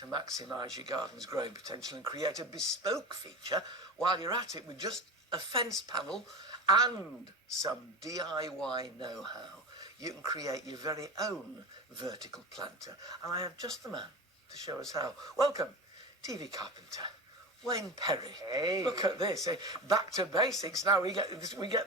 to maximise your garden's growing potential and create a bespoke feature while you're at it with just a fence panel and some DIY know-how. You can create your very own vertical planter, and I have just the man to show us how. Welcome, TV Carpenter, Wayne Perrey. Hey. Look at this. Back to basics. Now we get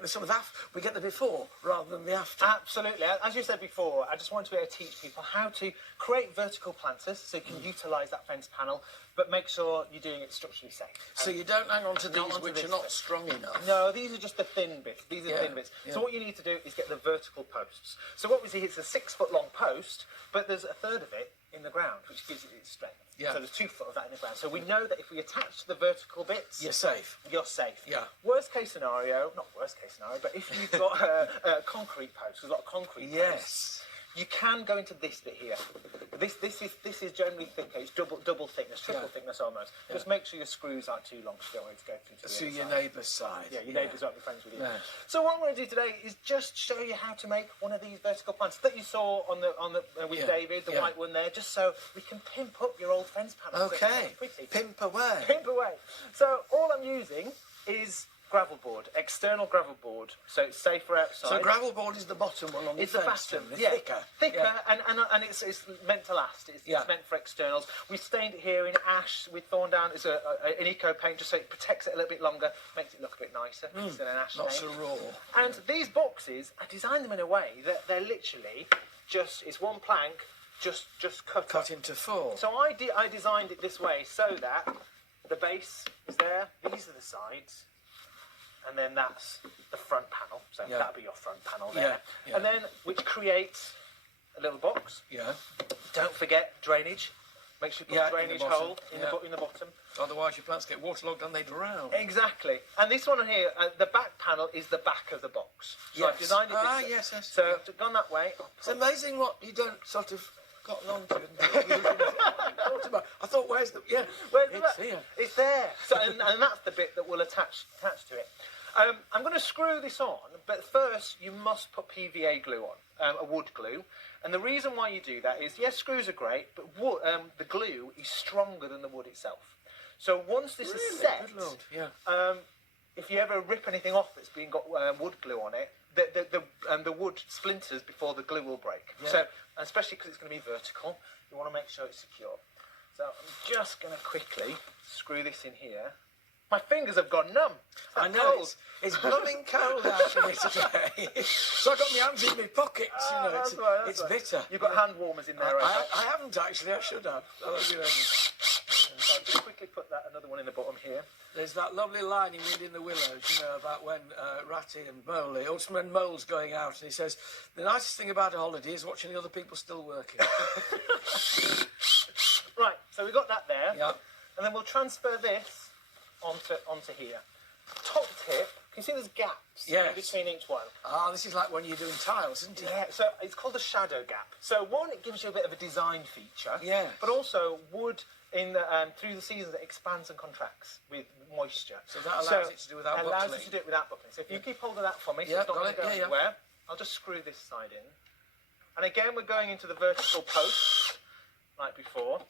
the sort of we get the before rather than the after. Absolutely. As you said before, I just want to be able to teach people how to create vertical planters so you can utilise that fence panel, but make sure you're doing it structurally safe. So you don't hang on to these which are not strong enough. No, these are just the thin bits. These are thin bits. So what you need to do is get the vertical posts. So what we see, it's a 6 foot long post, but there's a third of it in the ground, which gives it its strength. Yeah. So there's 2 foot of that in the ground. So we know that if we attach to the vertical bits, you're safe. You're safe. Yeah. Worst case scenario, not worst case scenario, but if you've got a concrete post, there's a lot of concrete posts, you can go into this bit here. This is generally thicker. It's double thickness, triple thickness almost. Yeah. Just make sure your screws aren't too long to go through to the So other your side. neighbour's side. Yeah, your neighbours won't be friends with you. Yeah. So what I'm going to do today is just show you how to make one of these vertical planters that you saw on the with David, the white one there, just so we can pimp up your old fence panel. Okay. So it's pretty. Pimp away. Pimp away. So all I'm using is gravel board, external gravel board, so it's safer outside. So gravel board is the bottom one on the fence. It's the bottom, thicker, and it's meant to last. It's meant for externals. We stained it here in ash with thorn down. It's an eco paint just so it protects it a little bit longer, makes it look a bit nicer. It's an ash not stain. so raw. And these boxes, I designed them in a way that they're literally it's one plank, just cut into 4. So I designed it this way so that the base is there. These are the sides. And then that's the front panel, so that'll be your front panel there. Yeah. And then, which creates a little box. Yeah. Don't forget drainage. Make sure you put a drainage hole in the bottom. Otherwise your plants get waterlogged and they drown. Exactly. And this one here, the back panel is the back of the box. So I've designed it this way. Yes. So I've gone that way. It's amazing what you don't sort of gotten on to. I thought, where's the... Yeah, it's here. It's there. So, and that's the bit that will attach to it. I'm going to screw this on, but first you must put PVA glue on, a wood glue. And the reason why you do that is, yes, screws are great, but the glue is stronger than the wood itself. So once this is set, Good Lord. if you ever rip anything off that's got wood glue on it, the wood splinters before the glue will break. Yeah. So, especially because it's going to be vertical, you want to make sure it's secure. So I'm just going to quickly screw this in here. My fingers have gone numb. I know, it's blooming cold out for me today. So I've got my hands in my pockets, it's bitter. You've got hand warmers in there, right? I haven't actually, I should have. So I'll just quickly put another one in the bottom here. There's that lovely line in Wind in the Willows, about when Ratty and Moley, when Mole's going out and he says, the nicest thing about a holiday is watching the other people still working. Right, so we've got that there. Yeah. And then we'll transfer this onto here. Top tip, can you see there's gaps in between each one? This is like when you're doing tiles, isn't it? Yeah, so it's called a shadow gap. So one, it gives you a bit of a design feature. Yeah. But also wood through the season that expands and contracts with moisture. So that allows it to do without buckling. Allows it to do it without buckling. So if you keep hold of that for me, so it's not going to go anywhere. I'll just screw this side in. And again, we're going into the vertical post, like before.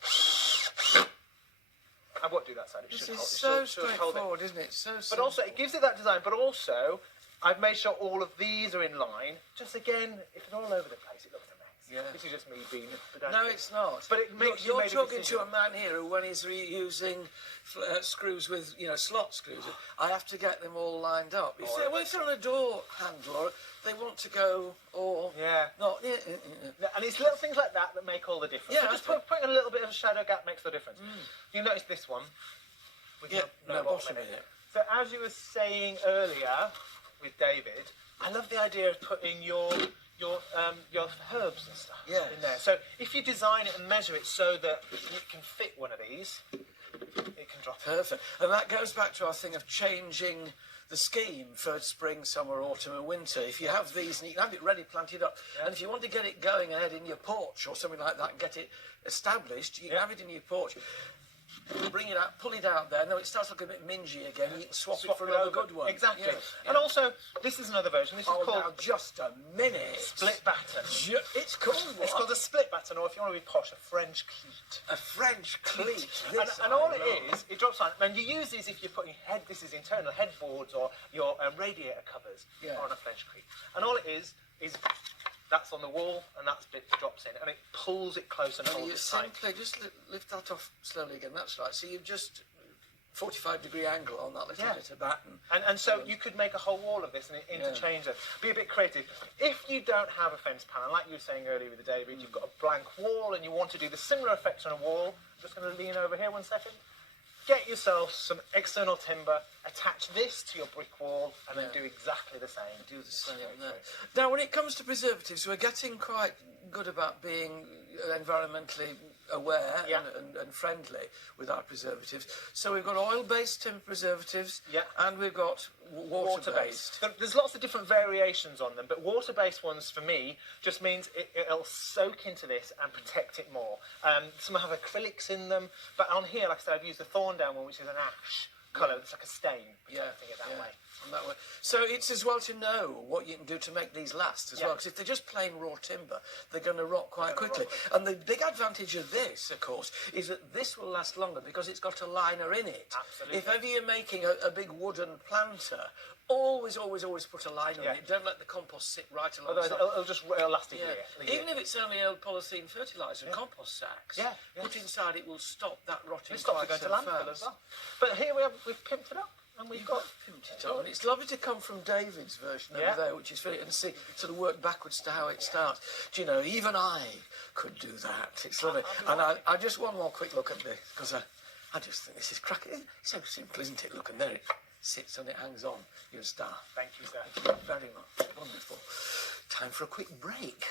I won't do that side. This is so straightforward, isn't it? So simple. But also, it gives it that design. But also, I've made sure all of these are in line. Just again, if it's all over the place, it looks a mess. Yeah. This is just me being pedantic. No, it's not. But it makes you're talking to a man here who, when he's reusing screws with, slot screws, I have to get them all lined up. If they're on a door handle, or they want to go, or not. And it's little things like that make all the difference. Yeah, so just putting a little bit of a shadow gap makes the difference. You notice this one? With no bottom in it. So as you were saying earlier with David, I love the idea of putting your herbs and stuff in there. So if you design it and measure it so that it can fit one of these, it can drop. Perfect. And that goes back to our thing of changing the scheme for spring, summer, autumn and winter. If you have these, and you can have it ready, planted up, and if you want to get it going ahead in your porch or something like that and get it established, you can have it in your porch. bring it out, pull it out there. No, it starts looking a bit mingy again. You can swap it for it another over. good one. Exactly. Yeah, And yeah. also, this is another version. This is called now, just a minute. split batten. It's called what? It's called a split batten, or if you want to be posh, a French cleat. A French cleat. And all it is, it drops on. And you use these if you're putting this is internal headboards or your radiator covers on a French cleat. And all it is that's on the wall, and that bit drops in, and it pulls it close and holds it tight. Simply just lift that off slowly again. That's right. So you've just 45-degree angle on that little bit of batten. And so you could make a whole wall of this and interchange it. Be a bit creative. If you don't have a fence panel, like you were saying earlier with David, you've got a blank wall and you want to do the similar effect on a wall. I'm just going to lean over here 1 second. Get yourself some external timber, attach this to your brick wall, and then do exactly the same. Do the same there. Now, when it comes to preservatives, we're getting quite good about being environmentally aware and friendly with our preservatives. So we've got oil-based timber preservatives, and we've got water-based. There's lots of different variations on them, but water-based ones for me just means it'll soak into this and protect it more. Some have acrylics in them, but on here, like I said, I've used the thorn down one, which is an ash colour. It's like a stain, protecting it that way. That way. So it's as well to know what you can do to make these last as well, because if they're just plain raw timber, they're going to rot quite quickly. And the big advantage of this, of course, is that this will last longer because it's got a liner in it. Absolutely. If ever you're making a big wooden planter, always put a liner in it. Don't let the compost sit right alongside. Otherwise, it'll last a year. Even if it's only old polythene fertiliser and compost sacks, put inside it will stop that rotting. It stops it going to landfill as well. But here we've pimped it up. And we've got pimped it up. And it's lovely to come from David's version over there, which is very, and see, sort of work backwards to how it starts. Do you know, even I could do that. It's lovely. And I just one more quick look at this, because I just think this is cracking. It's so simple, isn't it? Look, and there it sits and it hangs on. You're a star. Thank you, sir. Thank you very much. Wonderful. Time for a quick break.